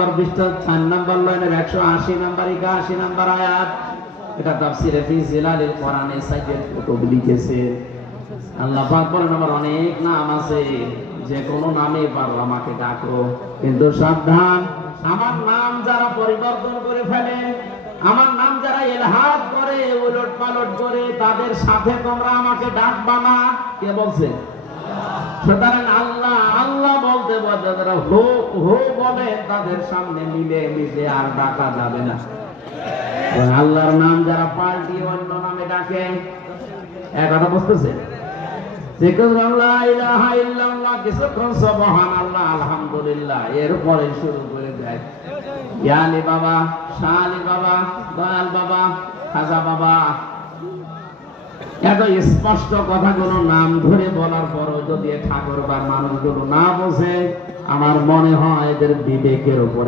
4 নম্বর লাইনের 180 নম্বর 81 নম্বর আয়াত। এটা তাফসীরে ফি জিলালিল কোরআনে সাইয়েদ কুতুব লিখেছে। আল্লাহ পাক বলেন আমার অনেক নাম আছে, যে কোনো নামে পারো আমাকে ডাকো, কিন্তু সাবধান, আমার নাম যারা পরিবর্তন করে ফেলে, আমার নাম যারা ইলহাদ করে, উলট পালট করে, তাদের সাথে তোমরা আমাকে ডাকবা না। কে বলছে? সুতরাং আল্লাহ আল্লাহ বলতে বলতে যারা হো হো বলে, তাদের সামনে মিলে মিশে আর ডাকা যাবে না। আল্লাহর নাম যারা পাল্টিয়ে অন্য নামে ডাকে, এক কথা বুঝতেছে? কিছুক্ষণ সুবহানাল্লাহ আলহামদুলিল্লাহ, এরপরে শুরু করে দেয় ইয়ালি বাবা, শালি বাবা, দয়াল বাবা, খাজা বাবা। এত স্পষ্ট কথাগুলো নাম ধরে বলার পরও যদি ঠাকুর বা মানুষগুলো না বোঝে, আমার মনে হয় এদের বিবেকের উপরে